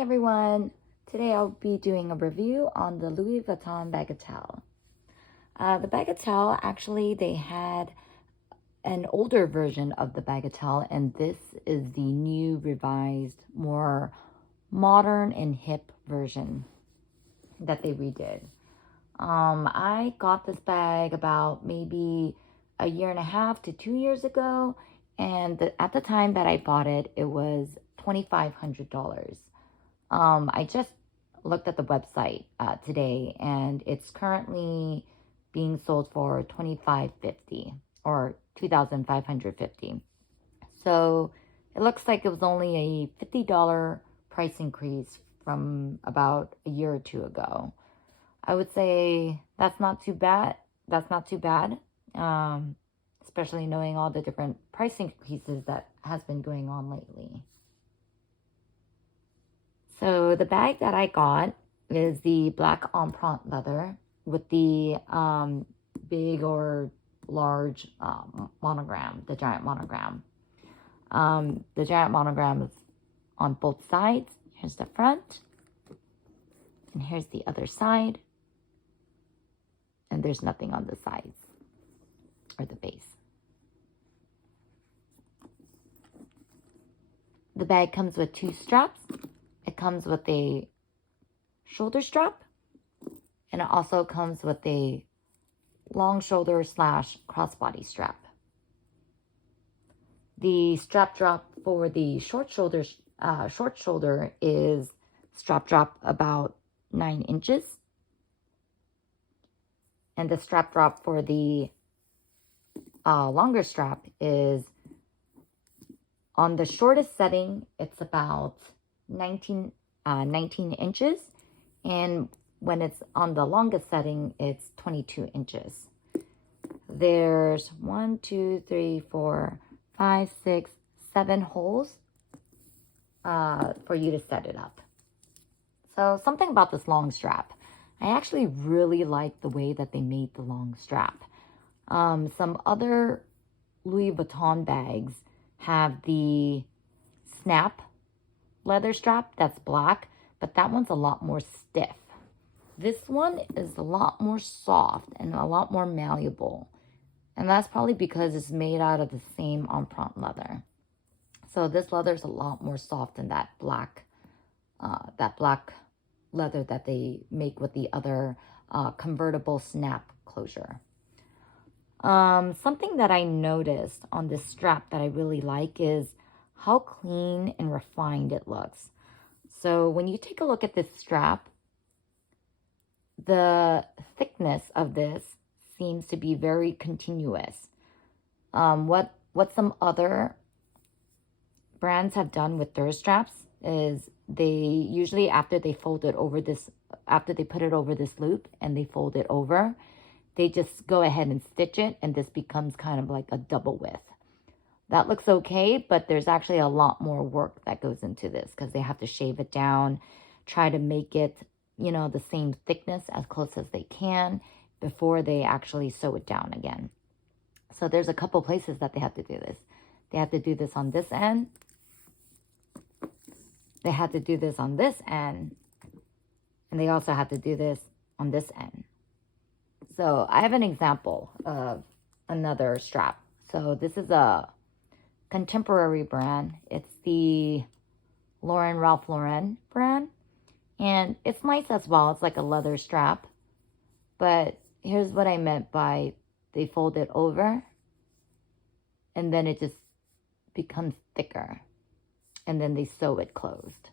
Hi everyone! Today I'll be doing a review on the Louis Vuitton Bagatelle. The Bagatelle, actually they had an older version of the Bagatelle, and this is the new revised, more modern and hip version that they redid. I got this bag about maybe a year and a half to 2 years ago, and at the time that I bought it, it was $2,500. I just looked at the website today, and it's currently being sold for $2,550 or $2,550. So it looks like it was only a $50 price increase from about a year or two ago. I would say that's not too bad. Especially knowing all the different price increases that has been going on lately. So the bag that I got is the black empreinte leather with the big or large monogram, the giant monogram. The giant monogram is on both sides. Here's the front, and here's the other side. And there's nothing on the sides or the base. The bag comes with 2 straps. It comes with a shoulder strap, and it also comes with a long shoulder / crossbody strap. The strap drop for the short shoulder is strap drop about 9 inches. And the strap drop for the longer strap is, on the shortest setting, it's about 19 inches. And when it's on the longest setting, it's 22 inches. There's 1, 2, 3, 4, 5, 6, 7 holes for you to set it up. So something about this long strap. I actually really like the way that they made the long strap. Some other Louis Vuitton bags have the snap leather strap that's black, but that one's a lot more stiff. This one is a lot more soft and a lot more malleable. And that's probably because it's made out of the same empreinte leather. So this leather is a lot more soft than that black leather that they make with the other convertible snap closure. Something that I noticed on this strap that I really like is how clean and refined it looks. So when you take a look at this strap, the thickness of this seems to be very continuous. What some other brands have done with their straps is they usually, after they put it over this loop and they fold it over, they just go ahead and stitch it, and this becomes kind of like a double width. That looks okay, but there's actually a lot more work that goes into this because they have to shave it down, try to make it, the same thickness as close as they can before they actually sew it down again. So there's a couple places that they have to do this. They have to do this on this end. They have to do this on this end. And they also have to do this on this end. So I have an example of another strap. So this is a contemporary brand. It's the Ralph Lauren brand. And it's nice as well. It's like a leather strap. But here's what I meant by they fold it over, and then it just becomes thicker. And then they sew it closed.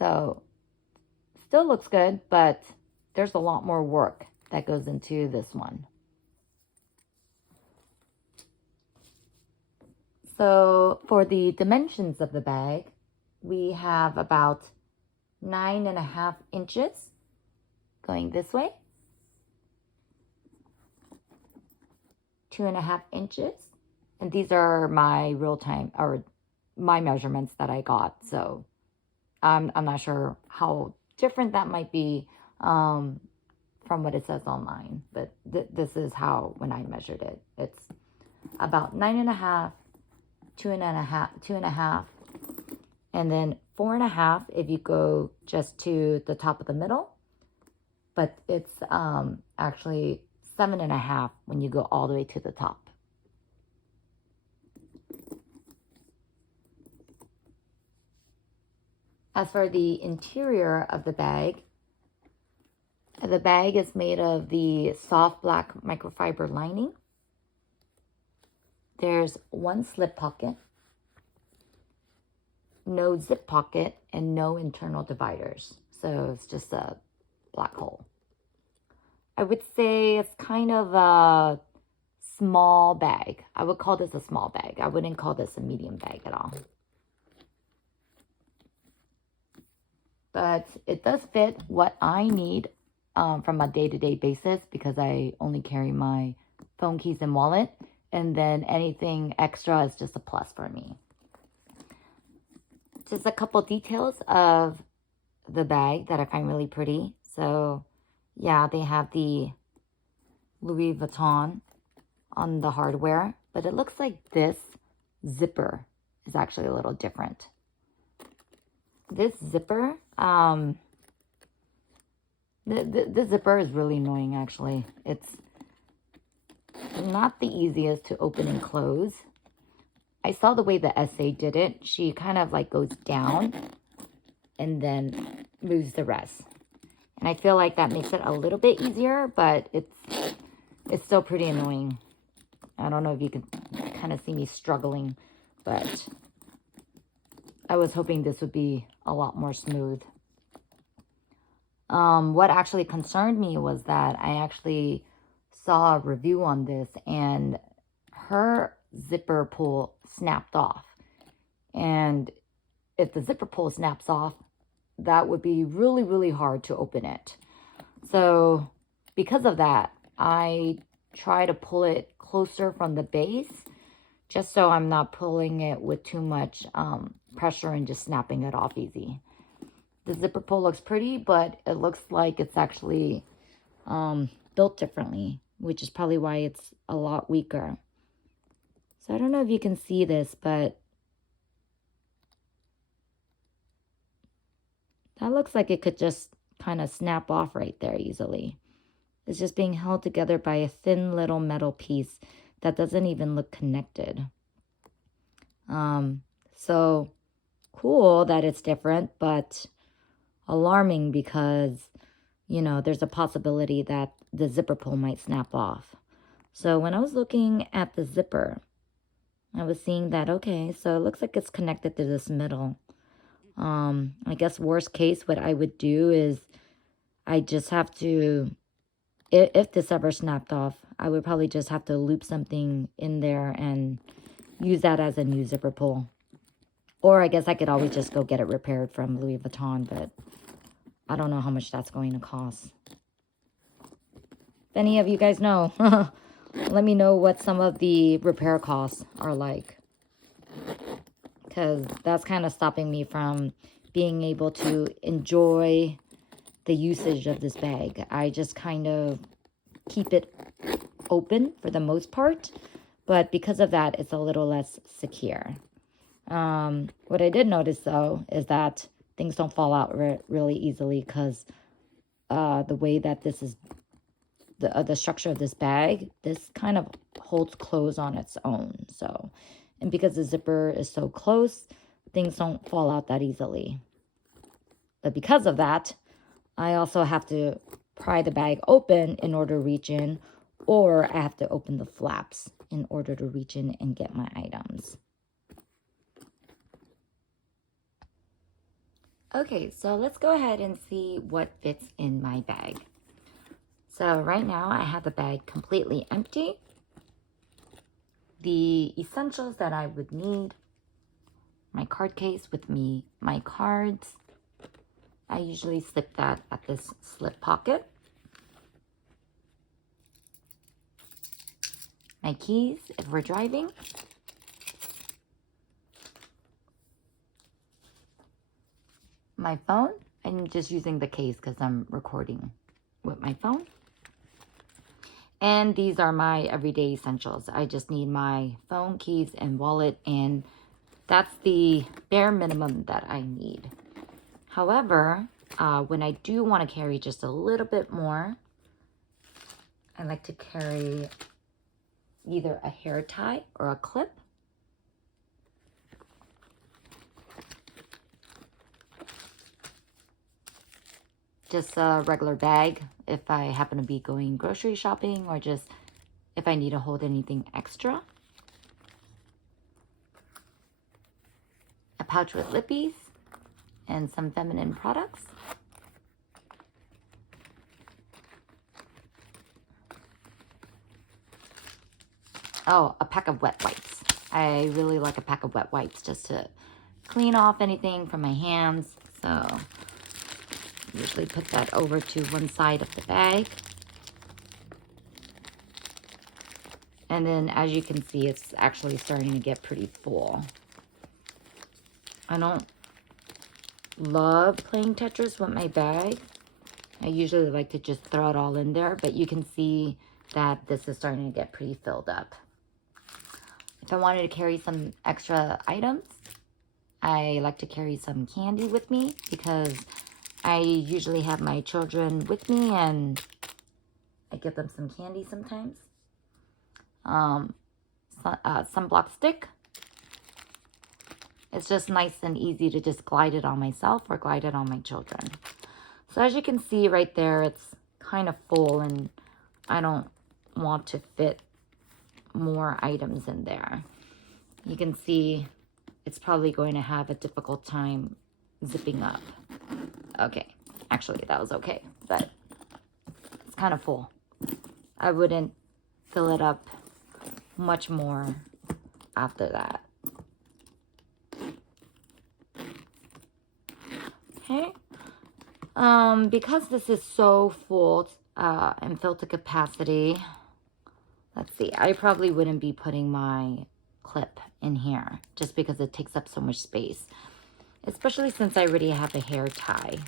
So still looks good, but there's a lot more work that goes into this one. So for the dimensions of the bag, we have about 9.5 inches going this way, 2.5 inches, and these are my my measurements that I got. So I'm not sure how different that might be from what it says online, but this is how, when I measured it, it's about 9.5, 2.5, And then 4.5 if you go just to the top of the middle. But it's actually 7.5 when you go all the way to the top. As for the interior of the bag is made of the soft black microfiber lining. There's one slip pocket, no zip pocket, and no internal dividers. So it's just a black hole. I would say it's kind of a small bag. I would call this a small bag. I wouldn't call this a medium bag at all. But it does fit what I need from a day-to-day basis, because I only carry my phone, keys, and wallet. And then anything extra is just a plus for me. Just a couple details of the bag that I find really pretty. So yeah, they have the Louis Vuitton on the hardware, but it looks like this zipper is actually a little different. This zipper, the zipper is really annoying actually. It's not the easiest to open and close. I saw the way the essay did it. She kind of like goes down and then moves the rest. And I feel like that makes it a little bit easier, but it's still pretty annoying. I don't know if you can kind of see me struggling, but I was hoping this would be a lot more smooth. What actually concerned me was that I actually saw a review on this and her zipper pull snapped off. And if the zipper pull snaps off, that would be really, really hard to open it. So because of that, I try to pull it closer from the base, just so I'm not pulling it with too much pressure and just snapping it off easy. The zipper pull looks pretty, but it looks like it's actually built differently, which is probably why it's a lot weaker. So I don't know if you can see this, but that looks like it could just kind of snap off right there easily. It's just being held together by a thin little metal piece that doesn't even look connected. So cool that it's different, but alarming because, you know, there's a possibility that the zipper pull might snap off. So when I was looking at the zipper, I was seeing that, okay, so it looks like it's connected to this middle. I guess worst case, what I would do is I just have to, if this ever snapped off, I would probably just have to loop something in there and use that as a new zipper pull. Or I guess I could always just go get it repaired from Louis Vuitton, but I don't know how much that's going to cost. If any of you guys know, let me know what some of the repair costs are like. Because that's kind of stopping me from being able to enjoy the usage of this bag. I just kind of keep it open for the most part, but because of that, it's a little less secure. What I did notice though is that things don't fall out really easily, because the way that this is, the structure of this bag, this kind of holds close on its own. So, and because the zipper is so close, things don't fall out that easily. But because of that, I also have to pry the bag open in order to reach in, or I have to open the flaps in order to reach in and get my items. Okay, so let's go ahead and see what fits in my bag. So right now I have the bag completely empty. The essentials that I would need: my card case with me, my cards. I usually slip that at this slip pocket. My keys if we're driving. My phone. I'm just using the case because I'm recording with my phone. And these are my everyday essentials. I just need my phone, keys, and wallet, and That's the bare minimum that I need. However, when I do want to carry just a little bit more, I like to carry either a hair tie or a clip. Just a regular bag if I happen to be going grocery shopping, or just if I need to hold anything extra. A pouch with lippies and some feminine products. Oh, a pack of wet wipes. I really like a pack of wet wipes just to clean off anything from my hands. So usually put that over to one side of the bag. And then as you can see, it's actually starting to get pretty full. I don't love playing Tetris with my bag. I usually like to just throw it all in there, but you can see that this is starting to get pretty filled up. If I wanted to carry some extra items, I like to carry some candy with me because I usually have my children with me and I give them some candy sometimes. Sunblock stick. It's just nice and easy to just glide it on myself or glide it on my children. So as you can see right there, it's kind of full and I don't want to fit more items in there. You can see it's probably going to have a difficult time zipping up. Okay, actually that was okay, but it's kind of full. I wouldn't fill it up much more after that. Okay, because this is so full and filled to capacity, let's see, I probably wouldn't be putting my clip in here just because it takes up so much space, especially since I already have a hair tie.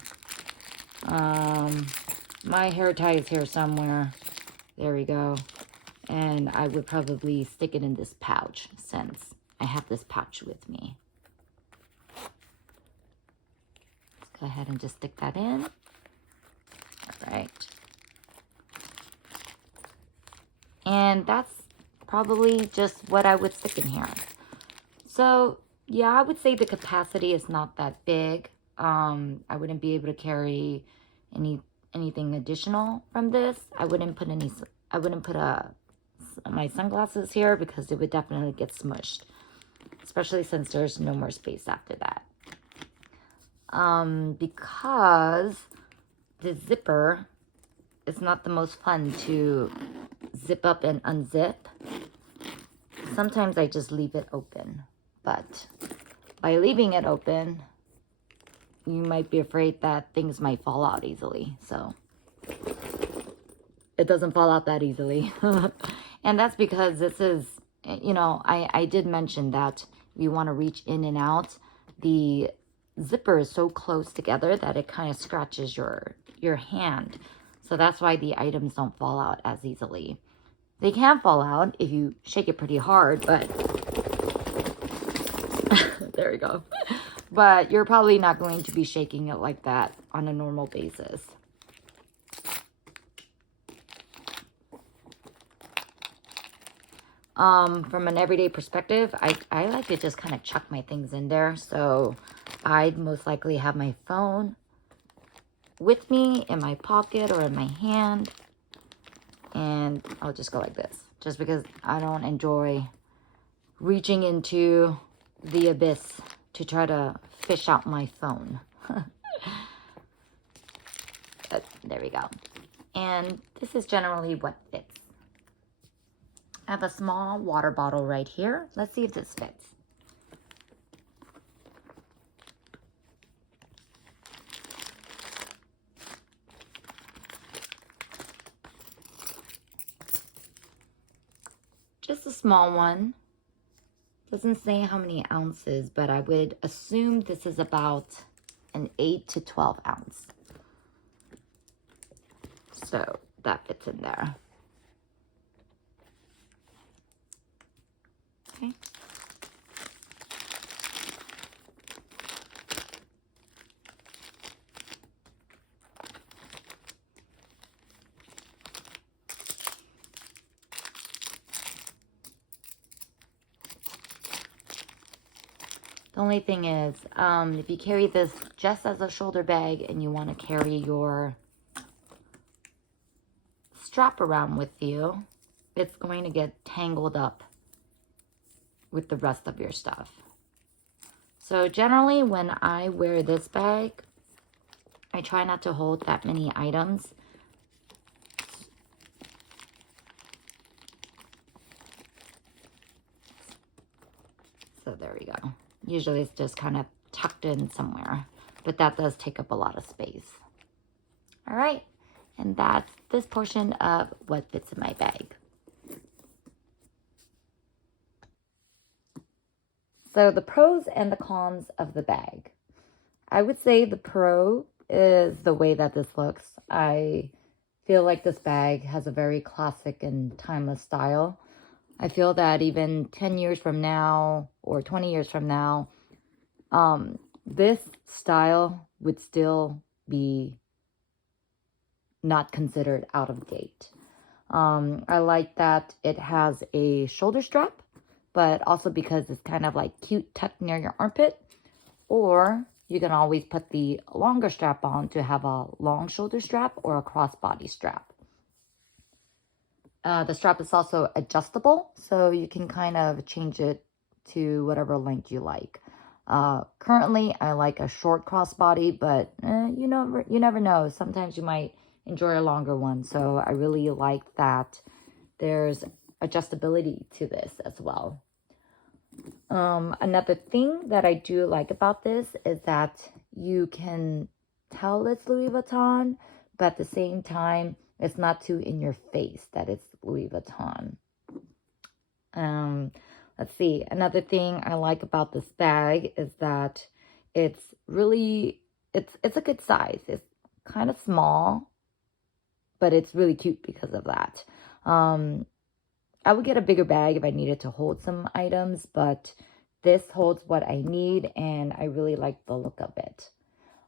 My hair tie is here somewhere. There we go. And I would probably stick it in this pouch since I have this pouch with me. Let's go ahead and just stick that in. All right. And that's probably just what I would stick in here. So yeah, I would say the capacity is not that big. I wouldn't be able to carry anything additional from this. I wouldn't put my sunglasses here because it would definitely get smushed, especially since there's no more space after that. Because the zipper is not the most fun to zip up and unzip. Sometimes I just leave it open, but by leaving it open, you might be afraid that things might fall out easily. So it doesn't fall out that easily. And that's because this is, you know, I did mention that you want to reach in and out. The zipper is so close together that it kind of scratches your hand. So that's why the items don't fall out as easily. They can fall out if you shake it pretty hard, but there we go. But you're probably not going to be shaking it like that on a normal basis. From an everyday perspective, I like to just kind of chuck my things in there. So I'd most likely have my phone with me in my pocket or in my hand. And I'll just go like this. Just because I don't enjoy reaching into the abyss to try to fish out my phone. But there we go. And this is generally what fits. I have a small water bottle right here. Let's see if this fits. Just a small one. Doesn't say how many ounces, but I would assume this is about an 8 to 12 ounce. So that fits in there. Okay. The only thing is, if you carry this just as a shoulder bag and you want to carry your strap around with you, it's going to get tangled up with the rest of your stuff. So generally when I wear this bag, I try not to hold that many items. So there we go. Usually it's just kind of tucked in somewhere, but that does take up a lot of space. All right, and that's this portion of what fits in my bag. So the pros and the cons of the bag. I would say the pro is the way that this looks. I feel like this bag has a very classic and timeless style. I feel that even 10 years from now or 20 years from now, this style would still be not considered out of date. I like that it has a shoulder strap, but also because it's kind of like cute tucked near your armpit, or you can always put the longer strap on to have a long shoulder strap or a crossbody strap. The strap is also adjustable, so you can kind of change it to whatever length you like. Currently, I like a short crossbody, but you never know. Sometimes you might enjoy a longer one, so I really like that there's adjustability to this as well. Another thing that I do like about this is that you can tell it's Louis Vuitton, but at the same time, it's not too in your face that it's Louis Vuitton. Let's see. Another thing I like about this bag is that it's a good size. It's kind of small, but it's really cute because of that. I would get a bigger bag if I needed to hold some items, but this holds what I need, and I really like the look of it.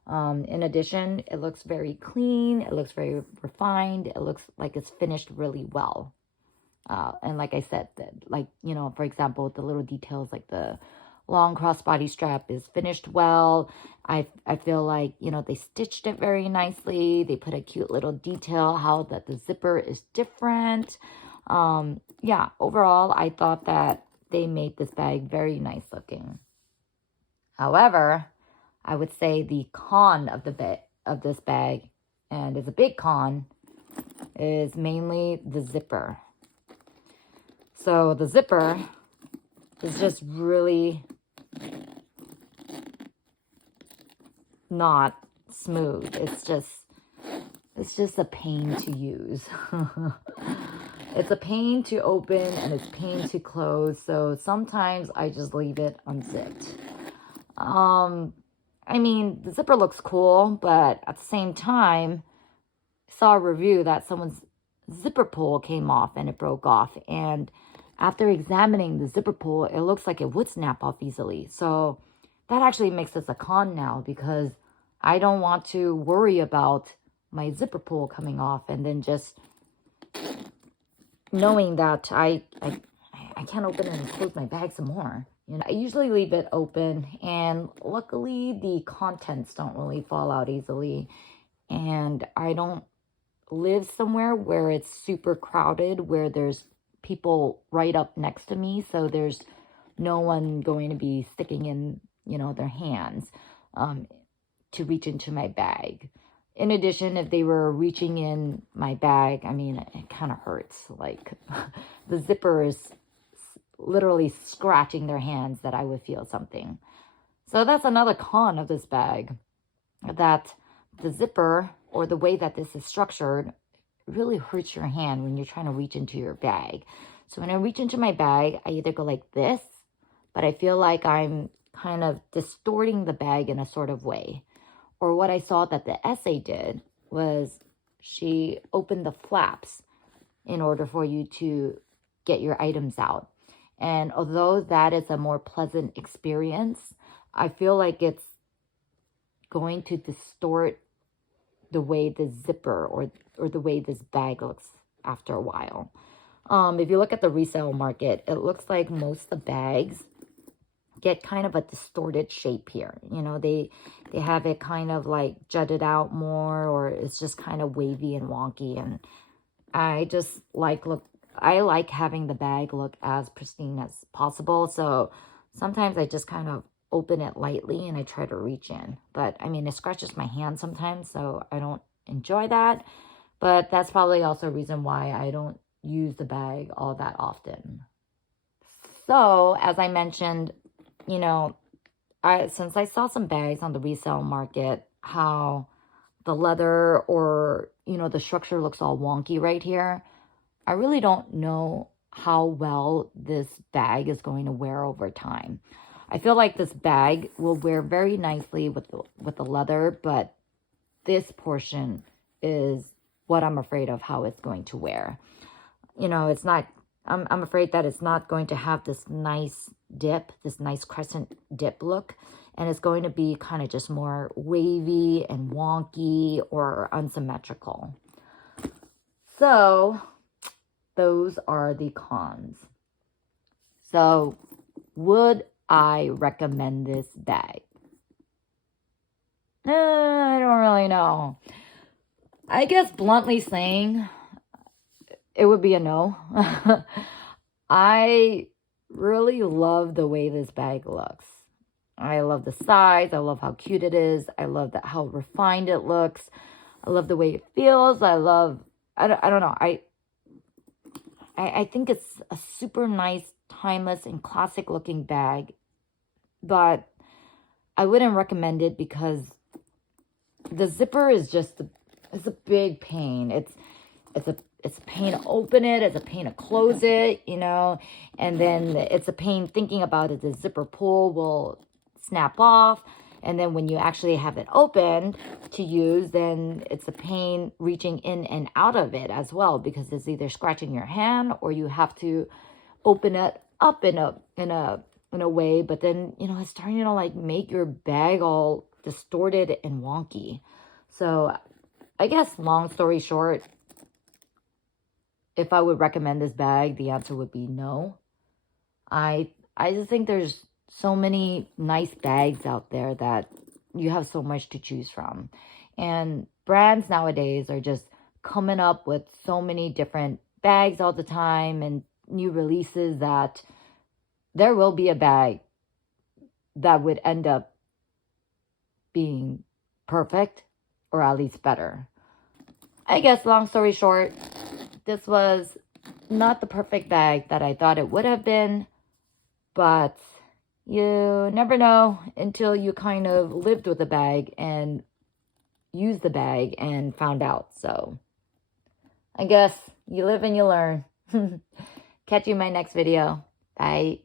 In addition, it looks very clean. It looks very refined. It looks like it's finished really well. And like I said, for example, the little details like the long crossbody strap is finished well. I feel like, they stitched it very nicely. They put a cute little detail how that the zipper is different. Yeah, overall, I thought that they made this bag very nice looking. However, I would say the con of this bag, and it's a big con, is mainly the zipper. So the zipper is just really not smooth. It's just a pain to use. It's a pain to open and it's pain to close. So sometimes I just leave it unzipped. I mean, the zipper looks cool, but at the same time, I saw a review that someone's zipper pull came off and it broke off. And after examining the zipper pull, it looks like it would snap off easily. So that actually makes this a con now, because I don't want to worry about my zipper pull coming off and then just knowing that I can't open it and close my bag some more. I usually leave it open, and luckily the contents don't really fall out easily. And I don't live somewhere where it's super crowded, where there's people right up next to me. So there's no one going to be sticking in, their hands to reach into my bag. In addition, if they were reaching in my bag, I mean, it kind of hurts. Like the zipper is literally scratching their hands, that I would feel something. So that's another con of this bag, that the zipper, or the way that this is structured, really hurts your hand when you're trying to reach into your bag. So when I reach into my bag, I either go like this, but I feel like I'm kind of distorting the bag in a sort of way. Or what I saw that the essay did was she opened the flaps in order for you to get your items out. And although that is a more pleasant experience, I feel like it's going to distort the way the zipper or the way this bag looks after a while. If you look at the resale market, it looks like most of the bags get kind of a distorted shape here. You know, they have it kind of like jutted out more, or it's just kind of wavy and wonky. And I just I like having the bag look as pristine as possible. So sometimes I just kind of open it lightly and I try to reach in. But I mean, it scratches my hand sometimes, so I don't enjoy that. But that's probably also a reason why I don't use the bag all that often. So, as I mentioned, you know, since I saw some bags on the resale market, how the leather or, you know, the structure looks all wonky right here, I really don't know how well this bag is going to wear over time. I feel like this bag will wear very nicely with the leather, but this portion is what I'm afraid of how it's going to wear. You know, it's not, I'm afraid that it's not going to have this nice dip, this nice crescent dip look. And it's going to be kind of just more wavy and wonky or unsymmetrical. So those are the cons. So would I recommend this bag? I don't really know. I guess bluntly saying, it would be a no. I really love the way this bag looks. I love the size. I love how cute it is. I love how refined it looks. I love the way it feels. I don't know. I think it's a super nice, timeless, and classic looking bag. But I wouldn't recommend it because the zipper is it's a big pain. It's a pain to open it. It's a pain to close it, you know. And then it's a pain thinking about it. The zipper pull will snap off. And then when you actually have it open to use, then it's a pain reaching in and out of it as well, because it's either scratching your hand or you have to open it up in a way. But then, you know, it's starting to like make your bag all distorted and wonky. So I guess long story short, if I would recommend this bag, the answer would be no. I just think there's so many nice bags out there that you have so much to choose from. And brands nowadays are just coming up with so many different bags all the time and new releases that there will be a bag that would end up being perfect or at least better. I guess long story short, this was not the perfect bag that I thought it would have been, but you never know until you kind of lived with the bag and used the bag and found out. So I guess you live and you learn. Catch you in my next video. Bye.